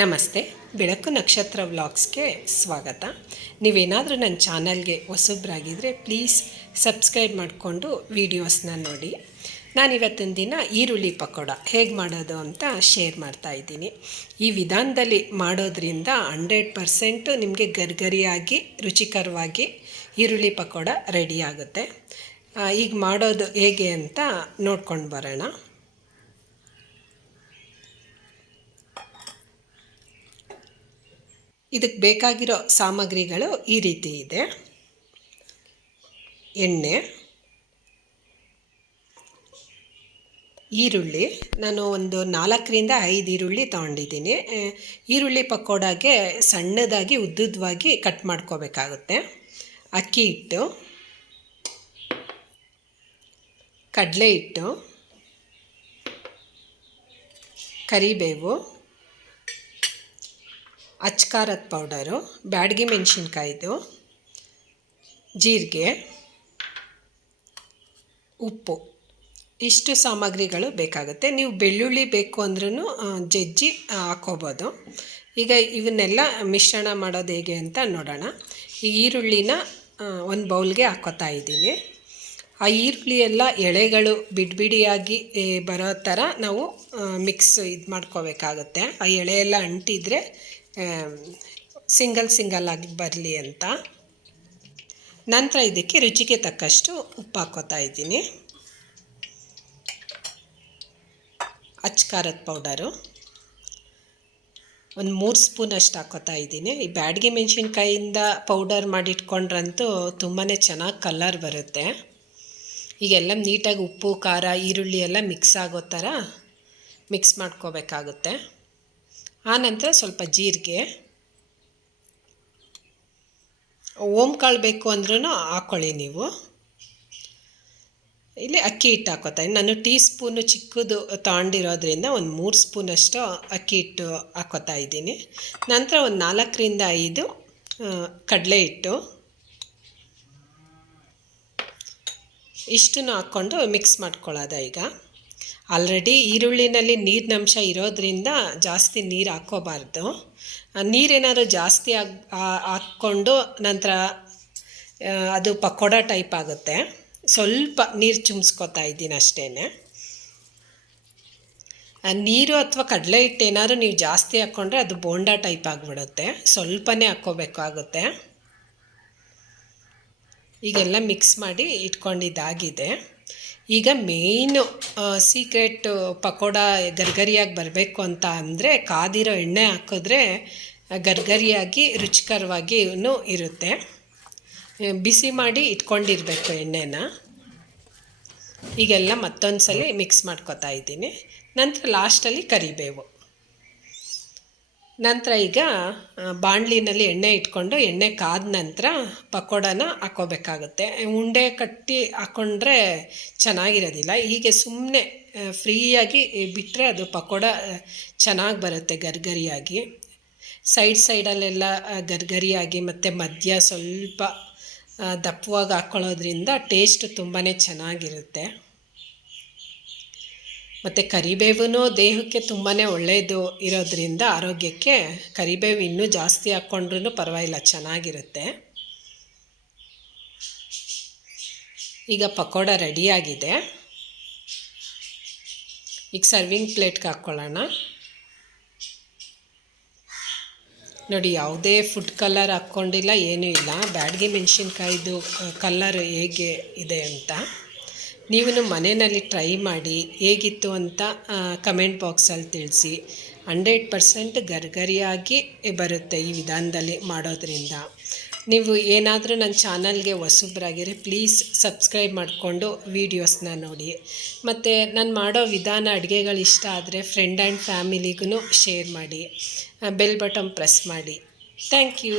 ನಮಸ್ತೆ, ಬೆಳಕು ನಕ್ಷತ್ರ ವ್ಲಾಗ್ಸ್ಗೆ ಸ್ವಾಗತ. ನೀವೇನಾದರೂ ನನ್ನ ಚಾನಲ್ಗೆ ಹೊಸಬ್ರಾಗಿದ್ದರೆ ಪ್ಲೀಸ್ ಸಬ್ಸ್ಕ್ರೈಬ್ ಮಾಡಿಕೊಂಡು ವೀಡಿಯೋಸ್ನ ನೋಡಿ. ನಾನಿವತ್ತಿನ ದಿನ ಈರುಳ್ಳಿ ಪಕೋಡ ಹೇಗೆ ಮಾಡೋದು ಅಂತ ಶೇರ್ ಮಾಡ್ತಾ ಇದ್ದೀನಿ. ಈ ವಿಧಾನದಲ್ಲಿ ಮಾಡೋದ್ರಿಂದ ಹಂಡ್ರೆಡ್ ಪರ್ಸೆಂಟು ನಿಮಗೆ ಗರ್ಗರಿಯಾಗಿ, ರುಚಿಕರವಾಗಿ ಈರುಳ್ಳಿ ಪಕೋಡ ರೆಡಿ ಆಗುತ್ತೆ. ಈಗ ಮಾಡೋದು ಹೇಗೆ ಅಂತ ನೋಡ್ಕೊಂಡು ಬರೋಣ. ಇದಕ್ಕೆ ಬೇಕಾಗಿರೋ ಸಾಮಗ್ರಿಗಳು ಈ ರೀತಿ ಇದೆ. ಎಣ್ಣೆ, ಈರುಳ್ಳಿ. ನಾನು ಒಂದು ನಾಲ್ಕರಿಂದ ಐದು ಈರುಳ್ಳಿ ತೊಗೊಂಡಿದ್ದೀನಿ. ಈರುಳ್ಳಿ ಪಕೋಡಾಗೆ ಸಣ್ಣದಾಗಿ ಉದ್ದುದ್ದವಾಗಿ ಕಟ್ ಮಾಡ್ಕೋಬೇಕಾಗುತ್ತೆ. ಅಕ್ಕಿ ಹಿಟ್ಟು, ಕಡಲೆ ಹಿಟ್ಟು, ಕರಿಬೇವು ಅಚ್ಕಾರದ ಪೌಡರು ಬ್ಯಾಡಗಿ ಮೆಣಸಿನ್ಕಾಯಿದು ಜೀರಿಗೆ, ಉಪ್ಪು. ಇಷ್ಟು ಸಾಮಗ್ರಿಗಳು ಬೇಕಾಗುತ್ತೆ. ನೀವು ಬೆಳ್ಳುಳ್ಳಿ ಬೇಕು ಅಂದ್ರೂ ಜಜ್ಜಿ ಹಾಕೋಬೋದು ಈಗ ಇವನ್ನೆಲ್ಲ ಮಿಶ್ರಣ ಮಾಡೋದು ಹೇಗೆ ಅಂತ ನೋಡೋಣ. ಈ ಈರುಳ್ಳಿನ ಒಂದು ಬೌಲ್ಗೆ ಹಾಕೋತಾ ಇದ್ದೀನಿ. ಆ ಈರುಳ್ಳಿ ಎಲ್ಲ ಎಳೆಗಳು ಬಿಡಿಬಿಡಿಯಾಗಿ ಬರೋ ಥರ ನಾವು ಮಿಕ್ಸ್ ಇದು ಮಾಡ್ಕೋಬೇಕಾಗುತ್ತೆ. ಆ ಎಳೆ ಎಲ್ಲ ಅಂಟಿದರೆ ಸಿಂಗಲ್ ಸಿಂಗಲ್ ಆಗಿ ಬರಲಿ ಅಂತ. ನಂತರ ಇದಕ್ಕೆ ರುಚಿಗೆ ತಕ್ಕಷ್ಟು ಉಪ್ಪು ಹಾಕೋತಾ ಇದ್ದೀನಿ. ಅಚ್ಕಾರದ ಪೌಡರು. ಒಂದು ಮೂರು ಸ್ಪೂನ್ ಅಷ್ಟು ಹಾಕೋತಾ ಇದ್ದೀನಿ. ಈ ಬ್ಯಾಡ್ಗೆ ಮೆಣಸಿನ್ಕಾಯಿಂದ ಪೌಡರ್ ಮಾಡಿಟ್ಕೊಂಡ್ರಂತೂ ತುಂಬಾ ಚೆನ್ನಾಗಿ ಕಲರ್ ಬರುತ್ತೆ. ಈಗೆಲ್ಲ ನೀಟಾಗಿ ಉಪ್ಪು, ಖಾರ, ಈರುಳ್ಳಿ ಎಲ್ಲ ಮಿಕ್ಸ್ ಆಗೋ ಥರ ಮಿಕ್ಸ್ ಮಾಡ್ಕೋಬೇಕಾಗುತ್ತೆ. ಆನಂತರ ಸ್ವಲ್ಪ ಜೀರಿಗೆ. ಓಮ್ ಕಾಳು ಬೇಕು ಅಂದ್ರೂ ಹಾಕ್ಕೊಳ್ಳಿ ನೀವು. ಇಲ್ಲಿ ಅಕ್ಕಿ ಹಿಟ್ಟು ಹಾಕೋತಾ ನಾನು ಟೀ ಸ್ಪೂನು ಚಿಕ್ಕದು ತಗೊಂಡಿರೋದ್ರಿಂದ ಒಂದು ಮೂರು ಸ್ಪೂನಷ್ಟು ಅಕ್ಕಿ ಹಿಟ್ಟು ಹಾಕೋತಾ ಇದ್ದೀನಿ. ನಂತರ ಒಂದು ನಾಲ್ಕರಿಂದ ಐದು ಕಡಲೆ ಹಿಟ್ಟು. ಇಷ್ಟನ್ನು ಹಾಕ್ಕೊಂಡು ಮಿಕ್ಸ್ ಮಾಡ್ಕೊಳ್ಳೋದ ಈಗ? ಆಲ್ರೆಡಿ ಈರುಳ್ಳಿನಲ್ಲಿ ನೀರಿನಂಶ ಇರೋದ್ರಿಂದ ಜಾಸ್ತಿ ನೀರು ಹಾಕ್ಕೋಬಾರ್ದು. ನೀರೇನಾದರೂ ಜಾಸ್ತಿ ಆಗಿ ಹಾಕ್ಕೊಂಡು ನಂತರ ಅದು ಪಕೋಡ ಟೈಪ್ ಆಗುತ್ತೆ. ಸ್ವಲ್ಪ ನೀರು ಚುಮ್ಸ್ಕೊತಾ ಇದ್ದೀನಿ ಅಷ್ಟೇ ನೀರು ಅಥವಾ ಕಡಲೆ ಹಿಟ್ಟು ಏನಾದರೂ ನೀವು ಜಾಸ್ತಿ ಹಾಕ್ಕೊಂಡ್ರೆ ಅದು ಬೋಂಡಾ ಟೈಪ್ ಆಗಿಬಿಡುತ್ತೆ. ಸ್ವಲ್ಪನೇ ಹಾಕ್ಕೋಬೇಕಾಗುತ್ತೆ ಈಗೆಲ್ಲ ಮಿಕ್ಸ್ ಮಾಡಿ ಇಟ್ಕೊಂಡಿದ್ದಾಗಿದೆ. ಈಗ ಮೇಯ್ನು ಸೀಕ್ರೆಟ್ ಪಕೋಡ ಗರ್ಗರಿಯಾಗಿ ಬರಬೇಕು ಅಂತ ಅಂದರೆ ಕಾದಿರೋ ಎಣ್ಣೆ ಹಾಕಿದ್ರೆ ಗರ್ಗರಿಯಾಗಿ ರುಚಿಕರವಾಗಿ ಇರುತ್ತೆ. ಬಿಸಿ ಮಾಡಿ ಇಟ್ಕೊಂಡಿರಬೇಕು ಎಣ್ಣೆನ. ಈಗೆಲ್ಲ ಮತ್ತೊಂದು ಸಲ ಮಿಕ್ಸ್ ಮಾಡ್ಕೊತಾ ಇದ್ದೀನಿ. ನಂತರ ಲಾಸ್ಟಲ್ಲಿ ಕರಿಬೇವು. ನಂತರ ಈಗ ಬಾಣಲಿನಲ್ಲಿ ಎಣ್ಣೆ ಇಟ್ಕೊಂಡು ಎಣ್ಣೆ ಕಾದ ನಂತರ ಪಕೋಡನ ಹಾಕೋಬೇಕಾಗುತ್ತೆ. ಉಂಡೆ ಕಟ್ಟಿ ಹಾಕ್ಕೊಂಡ್ರೆ ಚೆನ್ನಾಗಿರೋದಿಲ್ಲ. ಹೀಗೆ ಸುಮ್ಮನೆ ಫ್ರೀಯಾಗಿ ಬಿಟ್ಟರೆ ಅದು ಪಕೋಡ ಚೆನ್ನಾಗಿ ಬರುತ್ತೆ ಗರ್ಗರಿಯಾಗಿ. ಸೈಡ್ ಸೈಡಲ್ಲೆಲ್ಲ ಗರ್ಗರಿಯಾಗಿ ಮತ್ತು ಮಧ್ಯ ಸ್ವಲ್ಪ ದಪ್ಪವಾಗಿ ಹಾಕ್ಕೊಳ್ಳೋದ್ರಿಂದ ಟೇಸ್ಟ್ ತುಂಬಾ ಚೆನ್ನಾಗಿರುತ್ತೆ. ಮತ್ತು ಕರಿಬೇವು ದೇಹಕ್ಕೆ ತುಂಬಾ ಒಳ್ಳೆಯದು ಇರೋದ್ರಿಂದ ಆರೋಗ್ಯಕ್ಕೆ ಕರಿಬೇವು ಇನ್ನೂ ಜಾಸ್ತಿ ಹಾಕ್ಕೊಂಡ್ರೂ ಪರವಾಗಿಲ್ಲ, ಚೆನ್ನಾಗಿರುತ್ತೆ. ಈಗ ಪಕೋಡ ರೆಡಿಯಾಗಿದೆ ಈಗ ಸರ್ವಿಂಗ್ ಪ್ಲೇಟ್ಗೆ ಹಾಕ್ಕೊಳ್ಳೋಣ ನೋಡಿ, ಯಾವುದೇ ಫುಡ್ ಕಲರ್ ಹಾಕ್ಕೊಂಡಿಲ್ಲ ಏನೂ ಇಲ್ಲ. ಬ್ಯಾಡ್ಗೆ ಮೆಣಸಿನ್ಕಾಯ್ದು ಕಲ್ಲರ್ ಹೇಗೆ ಇದೆ ಅಂತ. ನೀವು ಮನೆಯಲ್ಲಿ ಟ್ರೈ ಮಾಡಿ ಹೇಗಿತ್ತು ಅಂತ ಕಮೆಂಟ್ ಬಾಕ್ಸಲ್ಲಿ ತಿಳಿಸಿ. ಹಂಡ್ರೆಡ್ ಪರ್ಸೆಂಟ್ ಗರ್ಗರಿಯಾಗಿ ಬರುತ್ತೆ ಈ ವಿಧಾನದಲ್ಲಿ ಮಾಡೋದ್ರಿಂದ. ನೀವು ಏನಾದರೂ ನನ್ನ ಚಾನಲ್ಗೆ ಹೊಸಬ್ರಾಗಿದ್ರೆ ಪ್ಲೀಸ್ ಸಬ್ಸ್ಕ್ರೈಬ್ ಮಾಡಿಕೊಂಡು ವೀಡಿಯೋಸ್ನ ನೋಡಿ. ಮತ್ತು ನಾನು ಮಾಡೋ ವಿಧಾನ ಅಡುಗೆಗಳು ಇಷ್ಟ ಆದರೆ ಫ್ರೆಂಡ್ ಆ್ಯಂಡ್ ಫ್ಯಾಮಿಲಿಗೂ ಶೇರ್ ಮಾಡಿ. ಬೆಲ್ ಬಟನ್ ಪ್ರೆಸ್ ಮಾಡಿ. Thank you